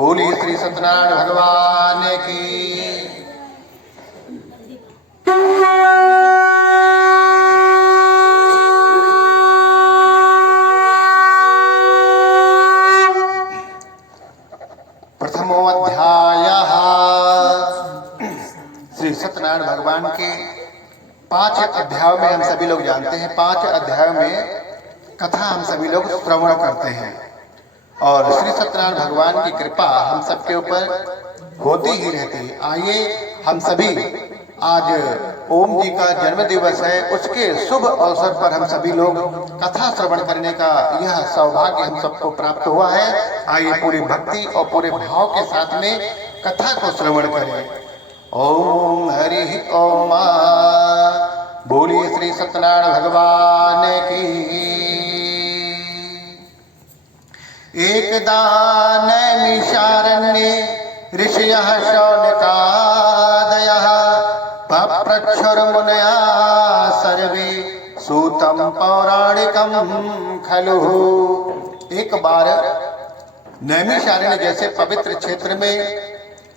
बोलिए श्री सत्यनारायण भगवान की। प्रथमो अध्यायः। श्री सत्यनारायण भगवान के 5 अध्यायों में हम सभी लोग जानते हैं, 5 अध्यायों में कथा हम सभी लोग श्रवण करते हैं और श्री सत्यनारायण भगवान की कृपा हम सबके ऊपर होती ही रहती है। आइए हम सभी, आज ओम जी का जन्म दिवस है, उसके शुभ अवसर पर हम सभी लोग कथा श्रवण करने का यह सौभाग्य हम सबको प्राप्त हुआ है। आइए पूरी भक्ति और पूरे भाव के साथ में कथा को श्रवण करें। ओम हरि ओम। बोलिए श्री सत्यनारायण भगवान की। एकदा नैमिषारण्ये ऋषयः शौनकादयः पप्रच्छुर्मुनयः सर्वे सूतं पौराणिकं खलु। एक बार नैमिषारण्य जैसे पवित्र क्षेत्र में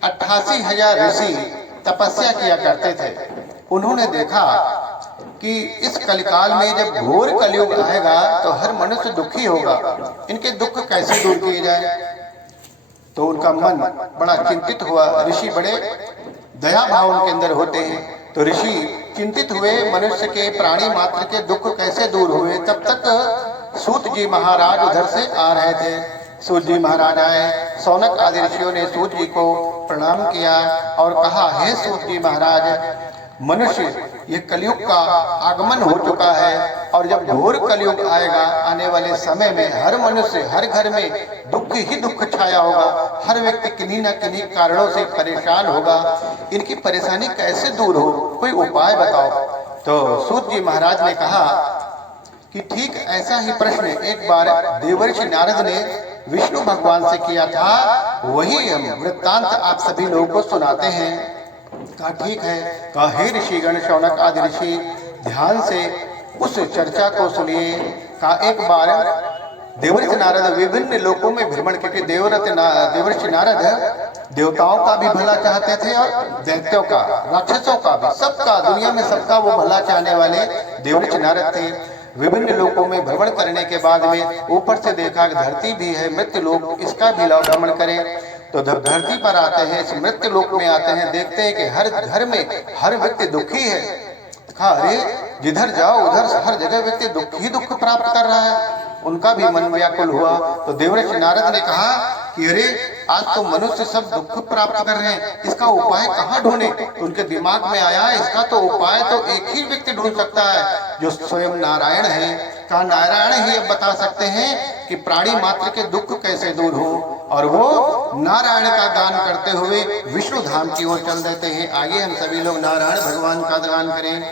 88,000 ऋषि तपस्या किया करते थे। उन्होंने देखा कि इस कलिकाल में जब घोर कलयुग आएगा तो हर मनुष्य दुखी होगा, इनके दुख कैसे दूर किए जाए। तो उनका मन बड़ा चिंतित हुआ। ऋषि बड़े दया भाव उनके अंदर होते हैं, तो ऋषि चिंतित हुए मनुष्य के, प्राणी मात्र के दुख कैसे दूर हुए। तब तक सूत जी महाराज उधर से आ रहे थे। सूत जी महाराज आए, शौनक आदि ऋषियों ने सूत जी को प्रणाम किया और कहा, हे सूत जी महाराज, मनुष्य ये कलयुग का आगमन हो चुका है और जब घोर कलयुग आएगा, आने वाले समय में हर मनुष्य, हर घर में दुख ही दुख छाया होगा। हर व्यक्ति किन्हीं न किन्हीं कारणों से परेशान होगा। इनकी परेशानी कैसे दूर हो, कोई उपाय बताओ। तो सूत जी महाराज ने कहा कि ठीक ऐसा ही प्रश्न एक बार देवर्षि नारद ने विष्णु भगवान से किया था, वही हम वृत्तांत आप सभी लोगों को सुनाते हैं। कहा ठीक है। कहा, हे ऋषिगण, शौनक आदि ऋषि, ध्यान से उस चर्चा को सुनिए। कहा, एक बार देवर्षि नारद विभिन्न लोकों में भ्रमण करके, देवर्षि नारद देवताओं का भी भला चाहते थे और दैत्यों का, राक्षसों का भी, सबका, दुनिया में सबका वो भला चाहने वाले देवर्षि नारद थे। विभिन्न लोकों में भ्रमण करने के बाद में ऊपर से देखा कि धरती भी है, मृत्यु लोक, इसका भी भ्रमण करें। तो जब धरती पर आते हैं, इस मृत्यु लोक में आते हैं, देखते हैं कि हर घर में हर व्यक्ति दुखी है। कहा, अरे जिधर जाओ उधर हर जगह व्यक्ति दुख ही दुख प्राप्त कर रहा है। उनका भी मन व्याकुल हुआ। तो देवर्षि नारद ने कहा कि अरे आज तो मनुष्य सब दुख प्राप्त कर रहे हैं, इसका उपाय कहाँ ढूंढे। तो उनके दिमाग में आया, इसका तो उपाय तो एक ही व्यक्ति ढूंढ सकता है, जो स्वयं नारायण है। कहा, नारायण ही अब बता सकते हैं कि प्राणी मात्र के दुख कैसे दूर हो। और वो नारायण का गान करते हुए विष्णु धाम की ओर चल देते हैं। आइए हम सभी लोग नारायण भगवान का गान करें।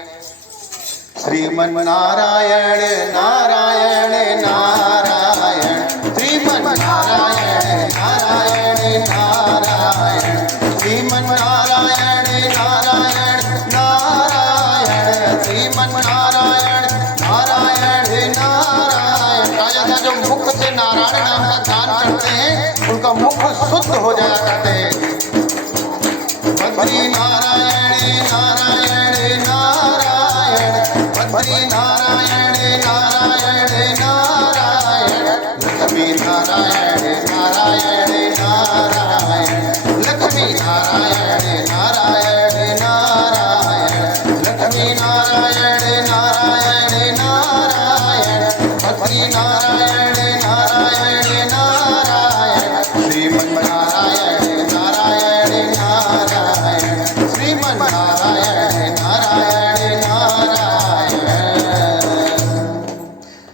श्रीमन नारायण नारायण नारायण, श्रीमन नारायण नारायण नारायण, श्रीमन नारायण नारायण नारायण, श्रीमन नारायण नारायण नारायण। राजा जो मुख से नारायण नाम का गान करते हैं, उनका मुख शुद्ध हो जाया करते हैं। बद्री नारायण नारायण नारायण, बद्री नारायण नारायण नारायण, लक्ष्मी नारायण नारायण नारायण, लक्ष्मी नारायण नारायण नारायण, लक्ष्मी नारायण नारायण नारायण, बद्री नारायण नारायण नारायण, श्रीमन नारायण नारायण नारायण, श्रीमन नारायण नारायण नारायण।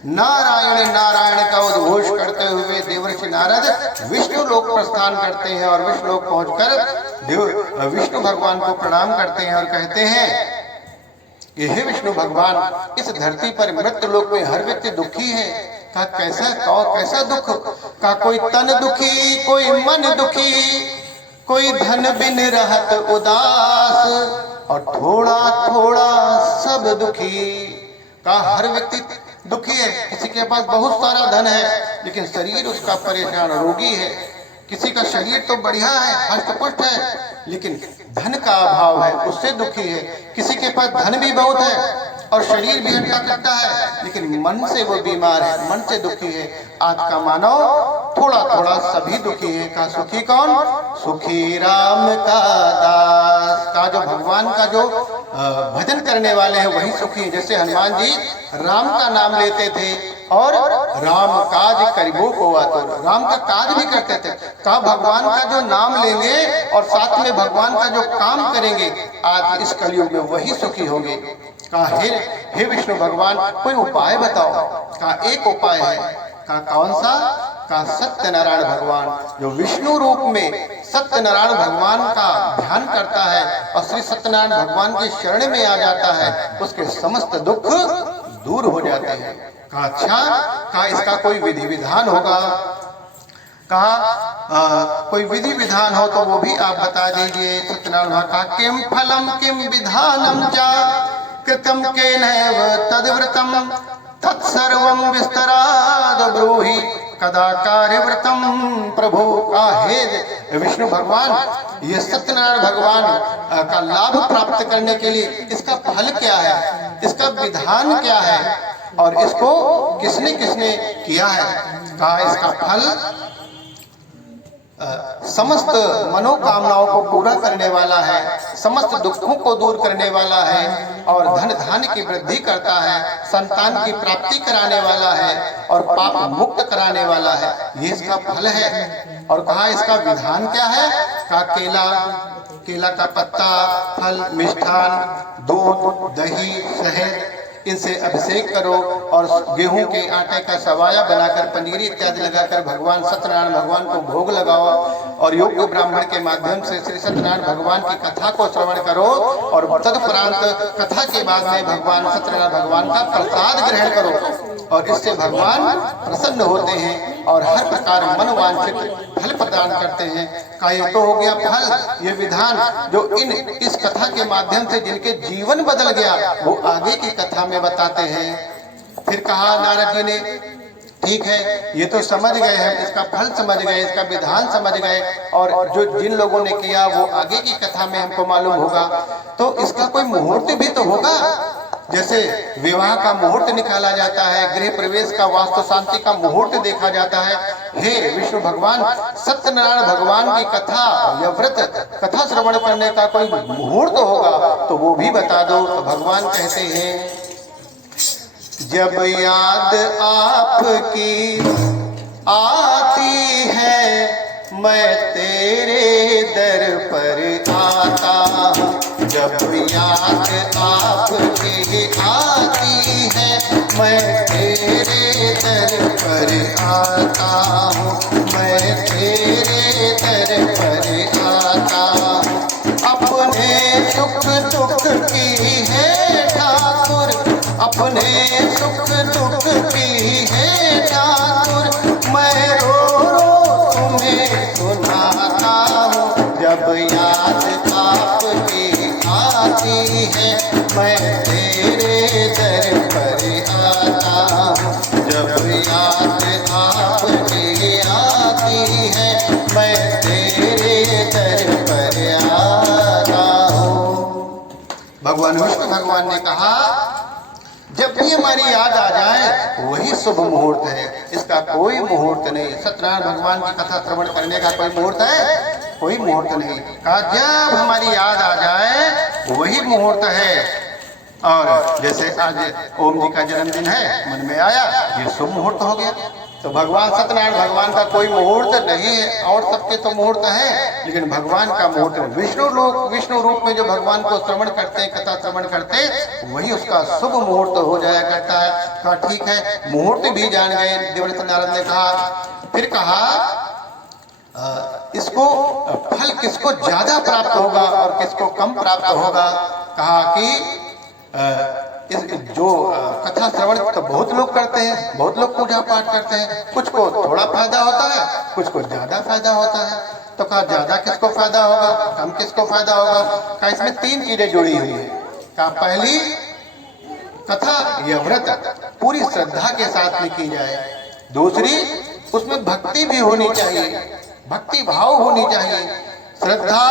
नारायण नारायण का उद्घोष करते हुए देवर्षि नारद विष्णु लोक प्रस्थान करते हैं और विष्णु लोक पहुंचकर विष्णु भगवान को प्रणाम करते हैं और कहते हैं कि हे विष्णु भगवान, इस धरती पर मृत्यु लोक में हर व्यक्ति दुखी है। का कैसा दुख। का कोई तन दुखी, कोई मन दुखी, कोई धन बिन रहत उदास, और थोड़ा थोड़ा सब दुखी। का हर व्यक्ति दुखी है। किसी के पास बहुत सारा धन है लेकिन शरीर उसका परेशान, रोगी है। किसी का शरीर तो बढ़िया है, हष्ट-पुष्ट है, लेकिन धन का अभाव है, उससे दुखी है। किसी के पास धन भी बहुत है और शरीर भी हट्टा-कट्टा है, लेकिन मन से वो बीमार है, मन से दुखी है। आज का मानव थोड़ा थोड़ा सभी दुखी है। का सुखी कौन? सुखी राम का दास। का जो भगवान का जो भजन करने वाले हैं वही सुखी है। जैसे हनुमान जी राम का नाम लेते थे और राम काज करिबो को आतो, राम का काज भी करते थे। कहा भगवान का जो नाम लेंगे और साथ में भगवान का जो काम करेंगे, आज इस कलयुग में वही सुखी होंगे। कहा हे विष्णु भगवान, कोई उपाय बताओ। कहा एक उपाय है। कहा कौन सा? कहा सत्यनारायण भगवान, जो विष्णु रूप में सत्यनारायण भगवान का ध्यान करता है और श्री सत्यनारायण भगवान की शरण में आ जाता है, उसके समस्त दुख दूर हो जाते हैं। कहा अच्छा, कहा इसका कोई विधि विधान होगा? कहा कोई विधि विधान हो तो वो भी आप बता दीजिए। सत्यनारायण कहा किम फलम किम विधानम चा कृतम केनैव तद्व्रतम तत्सर्वं विस्तराद ब्रूहि कदा कार्यव्रतम प्रभु। का हे विष्णु भगवान, ये सत्यनारायण भगवान का लाभ प्राप्त करने के लिए इसका फल क्या है, इसका विधान क्या है और इसको किसने किसने किया है? कहा इसका फल समस्त मनोकामनाओं को पूरा करने वाला है, समस्त दुखों को दूर करने वाला है और धन धान्य की वृद्धि करता है, संतान की प्राप्ति कराने वाला है और पाप मुक्त कराने वाला है। ये इसका फल है। और कहा इसका विधान क्या है? कहा केला का पत्ता, फल, मिष्ठान, दूध, दही, शहद, इनसे अभिषेक करो और गेहूं के आटे का सवाया बनाकर पंजीरी इत्यादि लगाकर भगवान सत्यनारायण भगवान को भोग लगाओ और योग्य ब्राह्मण के माध्यम से श्री सत्यनारायण भगवान की कथा को श्रवण करो और तदुपरांत कथा के बाद में भगवान सत्यनारायण भगवान का प्रसाद ग्रहण करो और इससे भगवान प्रसन्न होते हैं और हर प्रकार मनोवांछित फल प्रदान करते हैं। का ये तो हो गया फल, ये विधान जो इस कथा के माध्यम से जिनके जीवन बदल गया वो आगे की कथा में बताते हैं। फिर कहा नारद जी ने ठीक है, ये तो समझ गए हैं, इसका फल समझ गए, इसका विधान समझ गए और जो जिन लोगों ने किया वो आगे की कथा में हमको मालूम होगा। तो इसका कोई मुहूर्त भी तो होगा, जैसे विवाह का मुहूर्त निकाला जाता है, गृह प्रवेश का, वास्तु शांति का मुहूर्त देखा जाता है। हे विष्णु भगवान, सत्यनारायण भगवान की कथा या व्रत कथा श्रवण करने का कोई मुहूर्त होगा तो वो भी बता दो। तो भगवान कहते हैं जब याद आपकी आती है मैं तेरे दर पर आता हूँ। जब याद आपकी आती है मैं तेरे दर पर आता हूँ, मैं तेरे दर पर आता हूँ। अपने सुख दुख की है ठाकुर, अपने सुख दुख की है ठाकुर, मैं रो रो तुम्हें सुनाता हूँ। जब याद आपकी आती है मैं तेरे दर पर आता हूँ। जब याद आपकी आती है मैं तेरे दर पर आता हूँ। भगवान विष्णु भगवान ने कहा जब भी हमारी याद आ जाए वही शुभ मुहूर्त है, इसका कोई मुहूर्त नहीं। सत्यनारायण भगवान की कथा श्रवण करने का कोई मुहूर्त है? कोई मुहूर्त नहीं। कहा जब हमारी याद आ जाए वही मुहूर्त है। और जैसे आज ओम जी का जन्मदिन है, मन में आया ये शुभ मुहूर्त हो गया। तो भगवान सत्यनारायण भगवान का कोई मुहूर्त नहीं है, और सबके तो मुहूर्त है, लेकिन भगवान का मुहूर्त विष्णु रूप में जो भगवान को श्रवण करते हैं, कथा श्रवण करते हैं, वही उसका शुभ मुहूर्त हो जाया करता है। कहा ठीक है, मुहूर्त भी जान गए। देवव्रत नारद ने कहा, फिर कहा इसको फल किसको ज्यादा प्राप्त होगा और किसको कम प्राप्त होगा? कहा कि जो कथा श्रवण तो बहुत लोग करते हैं, बहुत लोग पूजा पाठ करते हैं, कुछ को थोड़ा फायदा होता है, कुछ को ज्यादा फायदा होता है। तो कहा ज्यादा किसको फायदा होगा, कम किसको फायदा होगा? कहा इसमें तीन चीजें जुड़ी हुई है। कहा पहली, कथा या व्रत पूरी श्रद्धा के साथ में की जाए। दूसरी, उसमें भक्ति भी होनी चाहिए। भक्ति भाव होनी चाहिए। श्रद्धा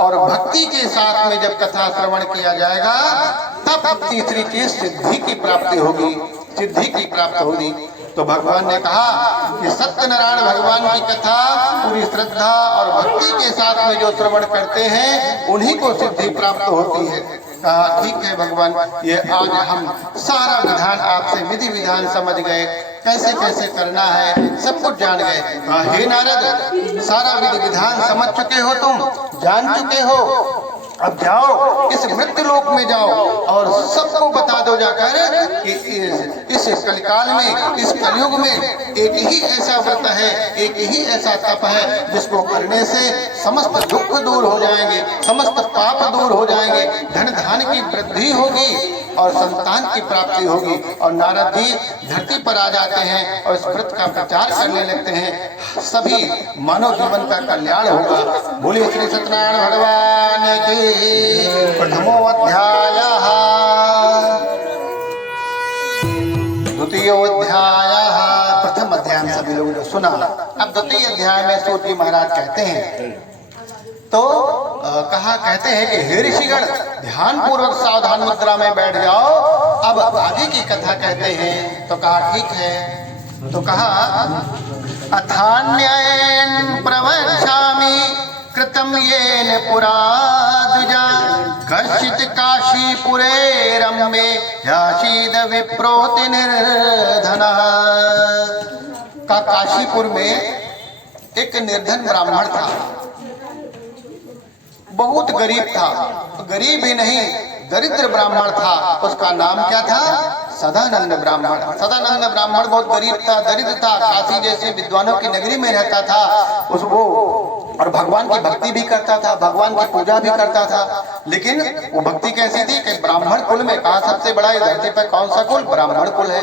और भक्ति के साथ में जब कथा श्रवण किया जाएगा तब तीसरी चीज सिद्धि की प्राप्ति होगी, सिद्धि की प्राप्त होगी। तो भगवान ने कहा कि सत्यनारायण भगवान की कथा पूरी श्रद्धा और भक्ति के साथ में जो श्रवण करते हैं उन्हीं को सिद्धि प्राप्त होती है। कहा ठीक है भगवान, ये आज हम सारा विधान आपसे विधि विधान समझ गए, कैसे कैसे करना है सब कुछ जान गए। हे नारद, सारा विधि विधान समझ चुके हो, तुम जान चुके हो, अब जाओ इस मृत्यु लोक में जाओ और सबको बता दो जाकर कि इस कलिकाल में, इस कलयुग में एक ही ऐसा व्रत है, एक ही ऐसा तप है जिसको करने से समस्त दुख दूर हो जाएंगे, समस्त पाप दूर हो जाएंगे, धन धान की वृद्धि होगी और संतान की प्राप्ति होगी। और नारद जी धरती पर आ जाते हैं और इस व्रत का प्रचार करने लगते हैं, सभी मानव जीवन का कल्याण होगा। बोलिए श्री सत्यनारायण भगवान की। प्रथमो अध्यायः द्वितीयो अध्यायः। प्रथम अध्याय में सभी लोगों ने सुना। अब द्वितीय अध्याय में सूत जी महाराज कहते हैं, तो कहते हैं कि हे ऋषिगण, ध्यान पूर्वक सावधान मुद्रा में बैठ जाओ, अब आगे की कथा कहते हैं। तो कहा ठीक है। तो कहा अथान्येन प्रवक्ष्यामि कृतं येन पुरा द्विजा कश्चित् काशीपुरे रम्ये यासीद विप्रोति निर्धनः। का काशीपुर में एक निर्धन ब्राह्मण था, बहुत गरीब था, गरीब ही नहीं दरिद्र ब्राह्मण था। उसका नाम क्या था? सदानंद ब्राह्मण। सदानंद ब्राह्मण बहुत गरीब था, दरिद्र था, काशी जैसे विद्वानों की नगरी में रहता था। उसको और भगवान की भक्ति भी करता था, भगवान की पूजा भी करता था। लेकिन वो भक्ति कैसी थी कि ब्राह्मण कुल में, कहा सबसे बड़ा इस धरती पर कौन सा कुल? ब्राह्मण कुल है।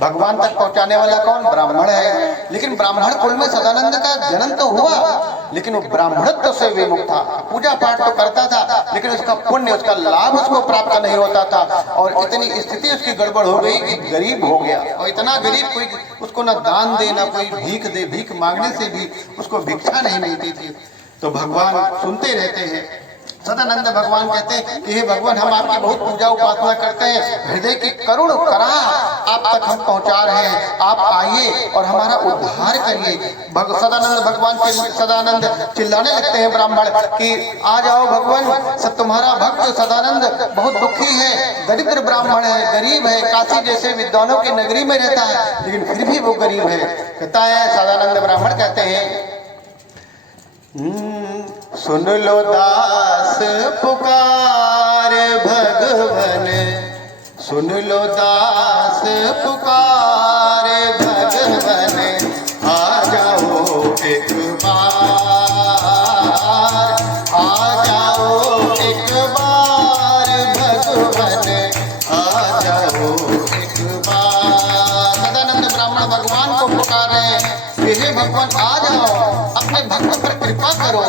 भगवान तक पहुंचाने वाला कौन? ब्राह्मण है। लेकिन ब्राह्मण कुल में सदानंद का जन्म तो हुआ, लेकिन वो ब्राह्मणत्व से विमुख था। पूजा पाठ तो करता था, लेकिन उसका पुण्य, उसका लाभ उसको प्राप्त नहीं होता था। और इतनी स्थिति उसकी गड़बड़ हो गई कि गरीब हो गया। और इतना गरीब, कोई उसको ना दान दे ना कोई भीख दे, भीख मांगने से भी उसको भिक्षा नहीं मिलती थी। तो भगवान सुनते रहते हैं। सदानंद भगवान कहते हैं कि हे भगवान, हम आपकी बहुत पूजा उपासना करते हैं, हृदय की करुण कराह आप तक हम पहुंचा रहे हैं, आप आइए और हमारा उद्धार करिए। सदानंद भगवान के सदानंद चिल्लाने लगते हैं ब्राह्मण कि आ जाओ भगवान, सब तुम्हारा भक्त सदानंद बहुत दुखी है, दरिद्र ब्राह्मण है, गरीब है, काशी जैसे विद्वानों की नगरी में रहता है, लेकिन फिर भी वो गरीब है। कहता है सदानंद ब्राह्मण कहते हैं, सुन लो दास पुकार भगवन, सुन लो दास पुकार भगवन, आ जाओ एक बार, आ जाओ एक बार भगवन, आ जाओ एक बार। सदानंद ब्राह्मण भगवान को पुकार रहे हैं, हे भगवान आ जाओ, अपने भक्त पर कृपा करो।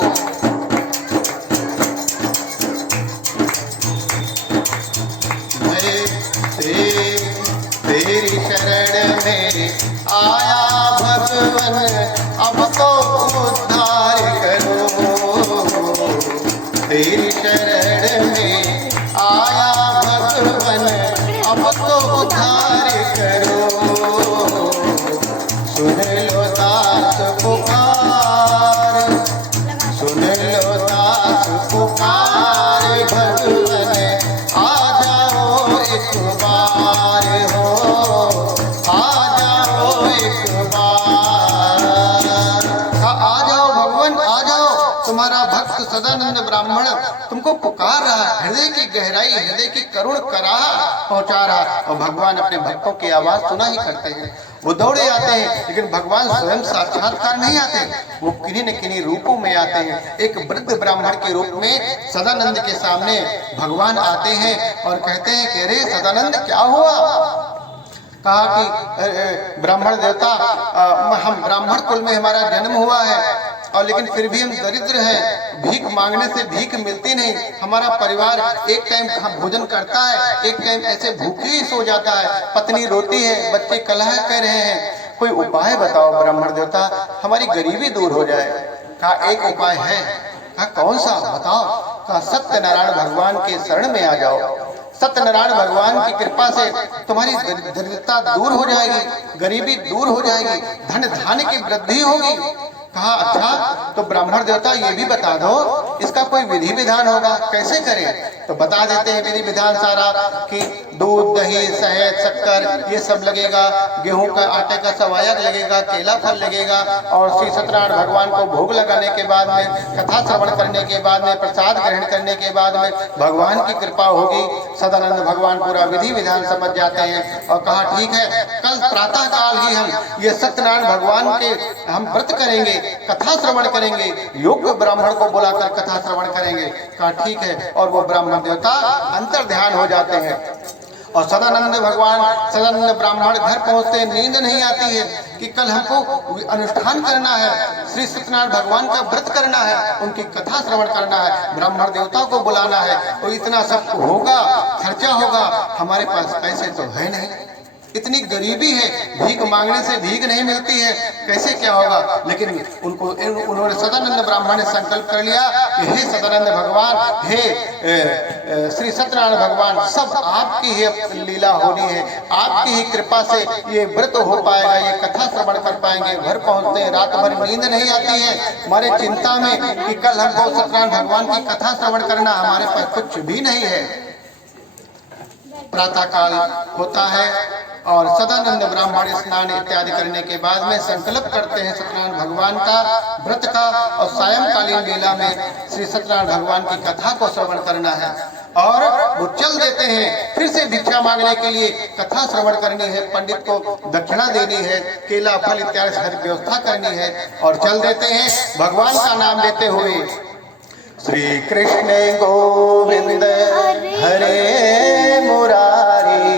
तेरी शरण में आया भगवन, अब तो उद्धार करो। तेरी शरण में आया भगवन, अब तो उद्धार करो। सुन लो दास पुकार, सुन लो दास पुकार भगवन, आ जाओ एक बार हो, आ जाओ एक बार। आ जाओ भगवान, आ जाओ, तुम्हारा भक्त सदानंद ब्राह्मण तुमको पुकार रहा है, हृदय की गहराई, हृदय की करुण कराह पहुंचा रहा। और भगवान अपने भक्तों की आवाज सुना ही करते हैं, वो दौड़े आते हैं, लेकिन भगवान स्वयं साक्षात्कार नहीं आते, वो किन्हीं न किन्हीं रूपों में आते हैं। एक वृद्ध ब्राह्मण के रूप में सदानंद के सामने भगवान आते हैं और कहते हैं कि अरे सदानंद क्या हुआ? कहा कि ब्राह्मण देवता, हम ब्राह्मण कुल में हमारा जन्म हुआ है और लेकिन फिर भी हम दरिद्र हैं, भीख मांगने से भीख मिलती नहीं, हमारा परिवार एक टाइम भोजन करता है, एक टाइम ऐसे भूखे ही सो जाता है, पत्नी रोती है, बच्चे कलह कर रहे हैं, कोई उपाय बताओ ब्राह्मण देवता, हमारी गरीबी दूर हो जाए। कहा एक उपाय है। कहा कौन सा बताओ। कहा सत्यनारायण भगवान के शरण में आ जाओ। सत्यनारायण भगवान की कृपा से तुम्हारी दरिद्रता दूर हो जाएगी, गरीबी दूर हो जाएगी, धन धान्य की वृद्धि होगी। कहा अच्छा तो ब्राह्मण देवता ये भी बता दो इसका कोई विधि विधान होगा, कैसे करें? तो बता देते हैं विधि विधान सारा कि दूध दही शहद शक्कर ये सब लगेगा, गेहूं का आटे का सवायक लगेगा, केला फल लगेगा, और श्री सत्यनारायण भगवान को भोग लगाने के बाद में, कथा श्रवण करने के बाद में, प्रसाद ग्रहण करने के बाद में भगवान की कृपा होगी। सदानंद भगवान पूरा विधि विधान समझ जाते हैं और कहा ठीक है कल प्रातः काल ही हम ये सत्यनारायण भगवान के हम व्रत करेंगे, कथा श्रवण करेंगे, योग्य ब्राह्मण को बुलाकर कथा श्रवण करेंगे। कहा ठीक है। और वो ब्राह्मण देवता अंतर ध्यान हो जाते हैं और सदानंद भगवान सदानंद ब्राह्मण घर पहुंचते नींद नहीं आती है कि कल हमको अनुष्ठान करना है, श्री सत्यनारायण भगवान का व्रत करना है, उनकी कथा श्रवण करना है, ब्राह्मण देवताओं को बुलाना है, और इतना सब होगा, खर्चा होगा, हमारे पास पैसे तो है नहीं, इतनी गरीबी है, भीख मांगने से भीख नहीं मिलती है, कैसे क्या होगा। लेकिन उन्होंने सदानंद ब्राह्मण ने संकल्प कर लिया कि हे सदानंद भगवान, हे श्री सत्यनारायण भगवान, सब आपकी ही लीला होनी है, आपकी ही कृपा से ये व्रत हो पाएगा, ये कथा श्रवण कर पाएंगे। घर पहुंचते हैं रात भर नींद नहीं आती है, हमारे चिंता में कि कल हमको सत्यनारायण भगवान की कथा श्रवण करना, हमारे पास कुछ भी नहीं है। प्रातः काल होता है और सदानंद ब्राह्मण स्नान इत्यादि करने के बाद में संकल्प करते हैं सत्यनारायण भगवान का व्रत का, और सायंकालीन बेला में श्री सत्यनारायण भगवान की कथा को श्रवण करना है। और वो चल देते हैं, फिर से भिक्षा मांगने के लिए, कथा श्रवण करनी है, पंडित को दक्षिणा देनी है, केला फल इत्यादि हर व्यवस्था करनी है, और चल देते हैं भगवान का नाम लेते हुए। श्री कृष्ण गोविंद हरे मुरारी,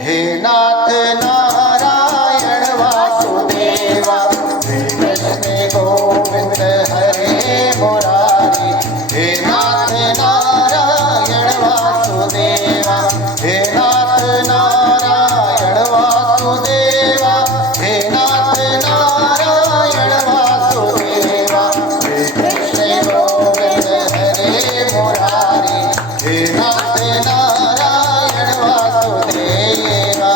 हे नाथ नारायण वासुदेवा। श्री कृष्ण गोविंद हरे मुरारी, हे नाथ नारायण वासुदेवा, हे नाथ नारायण वासुदेवा, हे नाथ नारायण वासुदेवा। श्री कृष्ण गोविंद हरे मुरारी, हे नाथ नारायण वासुदेवा।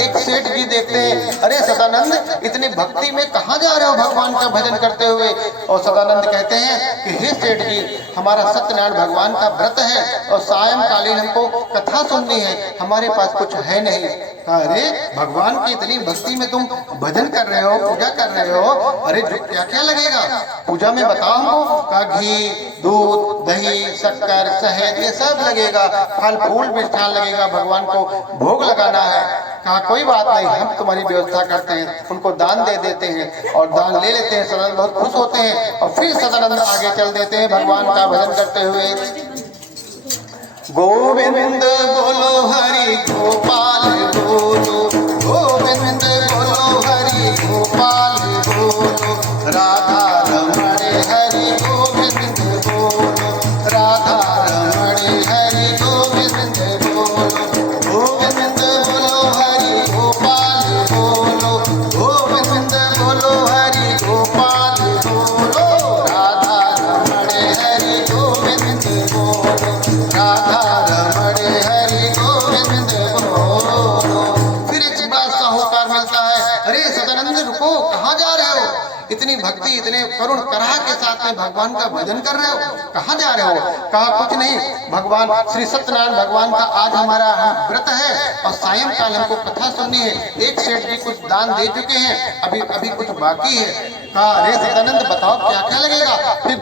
एक सेठ जी देखते हैं, अरे सदानंद इतनी भक्ति में कहाँ जा रहे हो भगवान का भजन करते हुए? और सदानंद कहते हैं कि हे सेठ जी, हमारा सत्यनारायण भगवान का व्रत है और सायंकालीन हमको कथा सुननी है, हमारे पास कुछ है नहीं। अरे भगवान की इतनी भक्ति में तुम भजन कर रहे हो, पूजा कर रहे हो, अरे जो क्या क्या लगेगा पूजा में बताओ हमको। का घी दूध दही शक्कर शहद ये सब लगेगा, फल फूल मिष्ठान लगेगा, भगवान को भोग लगाना है। कहा कोई बात नहीं, हम तुम्हारी व्यवस्था करते हैं। उनको दान दे देते हैं और दान ले लेते हैं। सदानंद बहुत खुश होते हैं और फिर सदानंद आगे चल देते हैं भगवान का भजन करते हुए। गोविंद बोलो हरि गोपाल बोलो, गोविंद बोलो हरि गोपाल बोलो, राधा रमण हरि गोविंद बोलो, राधा रमण हरि गोविंद बोलो, गोविंद बोलो हरि गोपाल बोलो, गोविंद बोलो हरि गोपाल बोलो, राधा रमण हरि गोविंद बोलो, राधा रमण हरि गोविंद बोलो। फिर एक बड़ा साहूकार मिलता है, अरे सदानंद रुको, कहाँ जा रहे हो? इतनी भक्ति इतने करुण कराह के साथ में भगवान का भजन कर रहे हो, कहाँ जा रहे हो? कहा कुछ नहीं, भगवान श्री सत्यनारायण भगवान का आज हमारा व्रत है और सायंकाल हमको कथा सुननी है। एक सेठ जी कुछ दान दे चुके हैं, अभी कुछ बाकी है। कहा अरे सदानंद बताओ क्या क्या लगेगा? फिर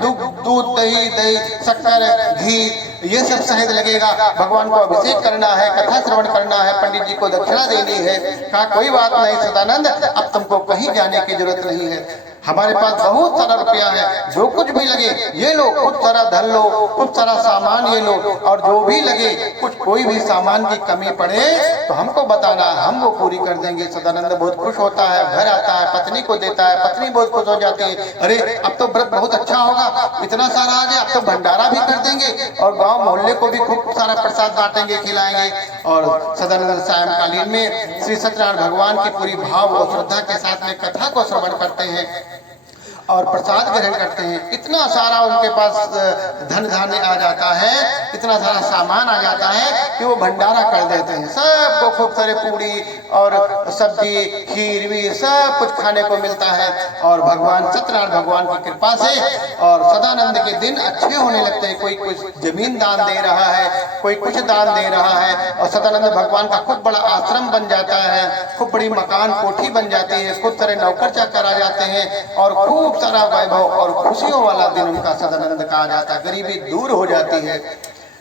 दूध दही शक्कर घी ये सब शहद लगेगा, भगवान को अभिषेक करना है, कथा श्रवण करना है, पंडित जी को दक्षिणा देनी है। कहा कोई बात नहीं सदानंद, अब तुमको कहीं जाने की जरूरत नहीं है, हमारे पास बहुत सारा रुपया है, जो कुछ भी लगे ये लो, कुछ सारा धन लो, कुछ सारा सामान ये लो, और जो भी लगे कुछ कोई भी सामान की कमी पड़े तो हमको बताना, हम वो पूरी कर देंगे। सदानंद बहुत खुश होता है, घर आता है, पत्नी को देता है, पत्नी बहुत खुश हो जाती है, अरे अब तो व्रत बहुत अच्छा होगा, इतना सारा आ गया, अब तो भंडारा भी कर देंगे और गांव मोहल्ले को भी खूब सारा प्रसाद बांटेंगे, खिलाएंगे। और सदानंद सायंकालीन में श्री सत्यनारायण भगवान की पूरी भाव और श्रद्धा के साथ में कथा को श्रवण करते हैं और प्रसाद ग्रहण करते हैं। इतना सारा उनके पास धन धान्य आ जाता है, इतना सारा सामान आ जाता है कि वो भंडारा कर देते हैं। सबको खूब सारे पूड़ी और सब्जी, खीर वीर सब कुछ खाने को मिलता है। और भगवान सत्यनारायण भगवान की कृपा से और सदानंद के दिन अच्छे होने लगते हैं। कोई कुछ जमीन दान दे रहा है, कोई कुछ दान दे रहा है, और सदानंद भगवान का खूब बड़ा आश्रम बन जाता है, खूब बड़ी मकान कोठी बन जाती है, खूब सारे नौकर चाकर आ जाते हैं और खूब सारा वैभव और खुशियों वाला दिन उनका सदानंद का आ जाता है। गरीबी दूर हो जाती है।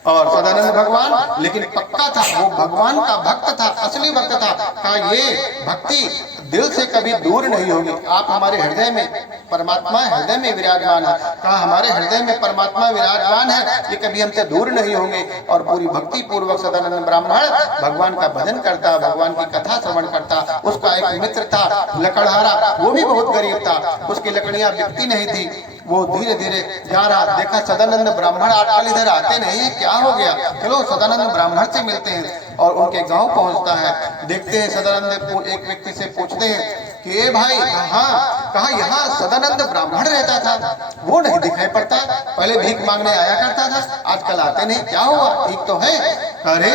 और सदानंद भगवान लेकिन पक्का था, वो भगवान का भक्त था, असली भक्त था। कहा ये भक्ति दिल से कभी दूर नहीं होगी। आप हमारे हृदय में, परमात्मा हृदय में विराजमान है। कहा हमारे हृदय में परमात्मा विराजमान है, ये कभी हमसे दूर नहीं होंगे। और पूरी भक्ति पूर्वक सदानंद ब्राह्मण भगवान का भजन करता, भगवान की कथा श्रवण करता। उसका एक मित्र था लकड़हारा, वो भी बहुत गरीब था, उसकी लकड़ियां बिकती नहीं थी। वो धीरे धीरे जा रहा, देखा सदानंद ब्राह्मण आजकल इधर आते नहीं, क्या हो गया, चलो सदानंद ब्राह्मण से मिलते हैं। और उनके गांव पहुंचता है, देखते हैं सदानंद एक व्यक्ति से पूछते हैं कि ए भाई कहाँ यहाँ सदानंद ब्राह्मण रहता था, वो नहीं दिखाई पड़ता, पहले भीख मांगने आया करता था, आजकल आते नहीं, क्या हुआ, ठीक तो है? अरे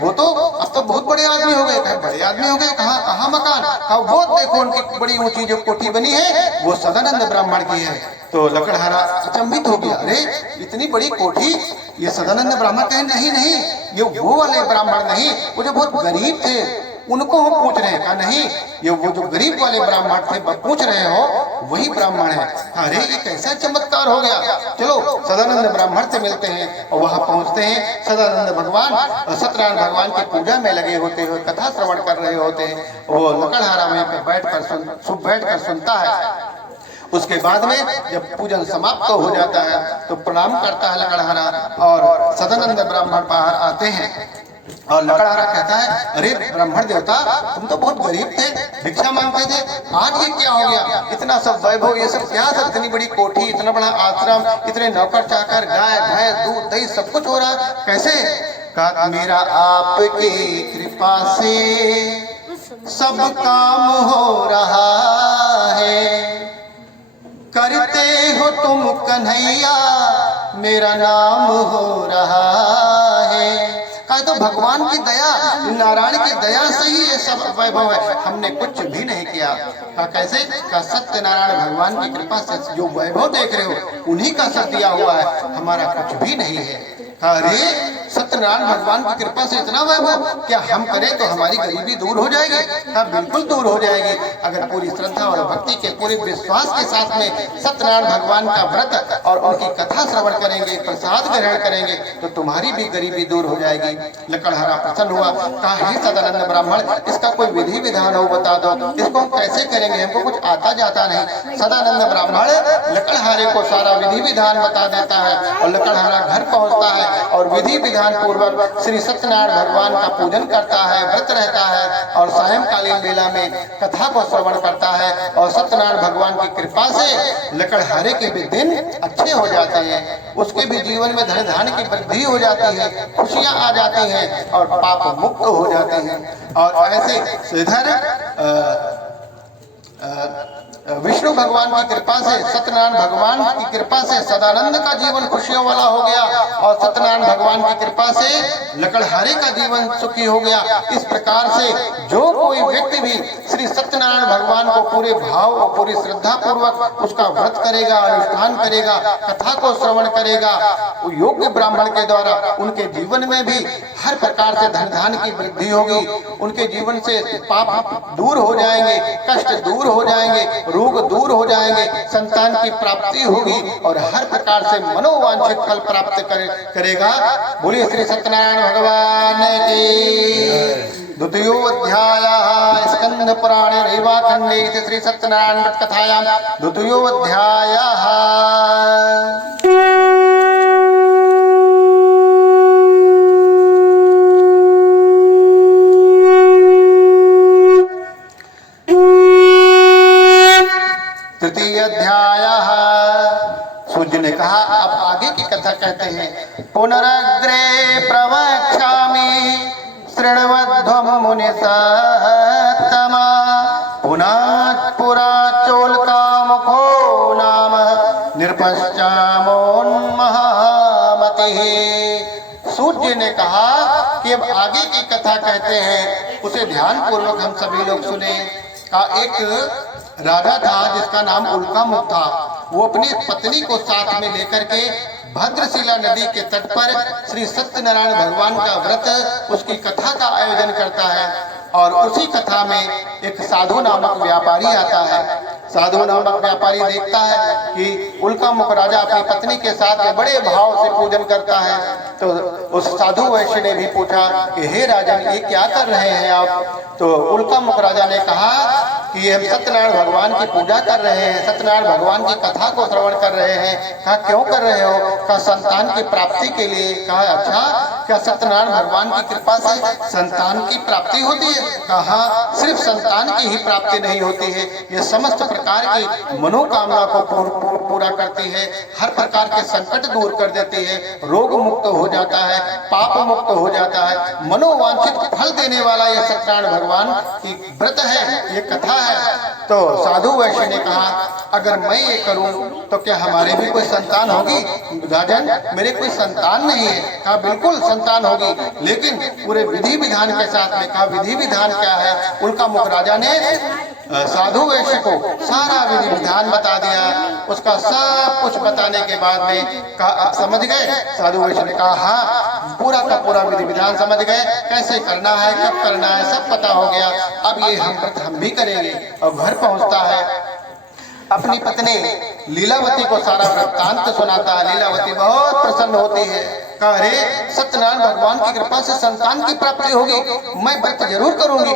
वो तो अब तो बहुत बड़े आदमी हो गए। बड़े आदमी हो गए, कहाँ मकान? वो देखो उनकी बड़ी ऊंची जो कोठी बनी है वो सदानंद ब्राह्मण की है। तो लकड़हारा अचंभित हो गया, अरे इतनी बड़ी कोठी, ये सदानंद ब्राह्मण कहे नहीं, ये वो वाले ब्राह्मण नहीं, वो जो बहुत गरीब थे उनको हम पूछ रहे हैं। कहा नहीं, ये वो जो गरीब वाले ब्राह्मण थे पूछ रहे हो, वही ब्राह्मण है। अरे ये कैसा चमत्कार हो गया, चलो सदानंद ब्राह्मण से मिलते हैं। और वहां पहुंचते हैं, सदानंद भगवान सत्यनारायण भगवान की पूजा में लगे होते हुए कथा श्रवण कर रहे होते हैं। वो लकड़हारा वहीं पे बैठ कर सुनता है। उसके बाद में जब पूजन समाप्त हो जाता है तो प्रणाम करता है लकड़हारा, और सदानंद ब्राह्मण बाहर आते हैं। और लकड़हारा कहता है, अरे ब्राह्मण देवता, तुम तो बहुत गरीब थे, भिक्षा मांगते थे, आज ये क्या हो गया? इतना सब वैभव, ये सब क्या, सब इतनी बड़ी कोठी, इतना बड़ा आश्रम, इतने नौकर चाकर, गाय भैंस, दूध दही सब कुछ हो रहा है, कैसे? कहा मेरा आपकी कृपा से सब काम हो रहा है, करते हो तुम कन्हैया मेरा नाम हो रहा है। कहा तो भगवान की दया, नारायण की दया से ही ये सब वैभव है, हमने कुछ भी नहीं किया। कहा कैसे? कहा सत्यनारायण भगवान की कृपा से जो वैभव देख रहे हो उन्हीं का सब दिया हुआ है, हमारा कुछ भी नहीं है। अरे सत्यनारायण भगवान की कृपा से इतना वैभव, क्या हम करें तो हमारी गरीबी दूर हो जाएगी? हाँ बिल्कुल दूर हो जाएगी। अगर पूरी श्रद्धा और भक्ति के पूरे विश्वास के साथ में सत्यनारायण भगवान का व्रत और उनकी कथा श्रवण करेंगे, प्रसाद ग्रहण करेंगे, तो तुम्हारी भी गरीबी दूर हो जाएगी। लकड़हारा प्रसन्न हुआ, कहा हे सदानंद ब्राह्मण, इसका कोई विधि विधान हो बता दो, इसको हम कैसे करेंगे, हमको कुछ आता जाता नहीं। सदानंद ब्राह्मण लकड़हारे को सारा विधि विधान बता देता है। और लकड़हारा घर पहुंचता है और विधि विधान पूर्वक श्री सत्यनारायण भगवान का पूजन करता है, व्रत रहता है, और सायंकालीन बेला में कथा को श्रवण करता है। और सत्यनारायण भगवान की कृपा से लकड़हारे के भी दिन अच्छे हो जाते हैं, उसके भी जीवन में धन धान्य की वृद्धि हो जाती है, खुशियां आ जाती हैं और पाप मुक्त हो जाते हैं। और ऐसे इधर विष्णु भगवान की कृपा से, सत्यनारायण भगवान की कृपा से सदानंद का जीवन खुशियों वाला हो गया, और सत्यनारायण भगवान की कृपा से लकड़हारे का जीवन सुखी हो गया। इस प्रकार से जो कोई व्यक्ति भी श्री सत्यनारायण भगवान को पूरे भाव और पूरी श्रद्धा पूर्वक उसका व्रत करेगा, अनुष्ठान करेगा, कथा को श्रवण करेगा, योग्य ब्राह्मण के द्वारा उनके जीवन में भी हर प्रकार से धन धान्य की वृद्धि होगी, उनके जीवन से पाप दूर हो जाएंगे, कष्ट दूर हो जाएंगे, रोग दूर हो जाएंगे, संतान की प्राप्ति होगी और हर प्रकार से मनोवांछित फल प्राप्त करेगा। बोलिए श्री सत्यनारायण भगवान की। द्वितीयोऽध्यायः स्कंद पुराणे रेवाखंडे श्री सत्यनारायण कथायां द्वितीयोऽध्यायः। तृतीय अध्याय। सूर्य ने कहा अब आगे की कथा कहते हैं। पुनरग्रे प्रवक्ष्यामि शृण्वध्वं मुनिसत्तमा, पुनः पुरा चोलकामुखो नाम पश्चामोन्महामतिः। सूत जी ने कहा कि अब आगे की कथा कहते हैं, उसे ध्यान पूर्वक हम सभी लोग सुने। का एक राजा था जिसका नाम उल्कामुख था। वो अपनी पत्नी को साथ में लेकर के भद्रशिला नदी के तट पर श्री सत्यनारायण भगवान का व्रत, उसकी कथा का आयोजन करता है। और उसी कथा में एक साधु नामक व्यापारी आता है। साधु नामक व्यापारी देखता है कि उल्कामुख राजा अपनी पत्नी के साथ में बड़े भाव से पूजन करता है। तो उस साधु वैश्य ने भी पूछा कि हे राजन, ये क्या कर रहे हैं आप? तो उल्कामुख राजा ने कहा कि हम सत्यनारायण भगवान की पूजा कर रहे हैं, सत्यनारायण भगवान की कथा को श्रवण कर रहे हैं। कहा क्यों कर रहे हो? कहा संतान की प्राप्ति के लिए। कहा अच्छा, क्या सत्यनारायण भगवान की कृपा से संतान की प्राप्ति होती है? कहा सिर्फ संतान की ही प्राप्ति नहीं होती है, ये समस्त प्रकार की मनोकामना को पूरा करती है, हर प्रकार के संकट दूर कर देती है, रोग मुक्त हो जाता है, पाप मुक्त हो जाता है, मनोवांछित फल देने वाला ये सत्यनारायण भगवान की व्रत है, ये कथा है। तो साधु वैश्य ने कहा अगर मैं ये करूं तो क्या हमारे भी कोई संतान होगी? राजन, मेरे कोई संतान नहीं है। कहा बिल्कुल संतान होगी, लेकिन पूरे विधि विधान के साथ में। कहा विधि विधान क्या है? उल्कामुख राजा ने साधु वैश्य को सारा विधि विधान बता दिया। उसका सब कुछ बताने के बाद में कहा आप समझ गए? साधु वैश्य ने कहा हाँ, पूरा का पूरा विधि विधान समझ गए, कैसे करना है, कब करना है, सब पता हो गया। अब ये हम भी करेंगे। और घर पहुंचता है, अपनी पत्नी लीलावती को सारा वृत्तांत सुनाता है। लीलावती बहुत प्रसन्न होती है। कहा अरे, सत्यनारायण भगवान की कृपा से संतान की प्राप्ति होगी, मैं व्रत जरूर करूंगी।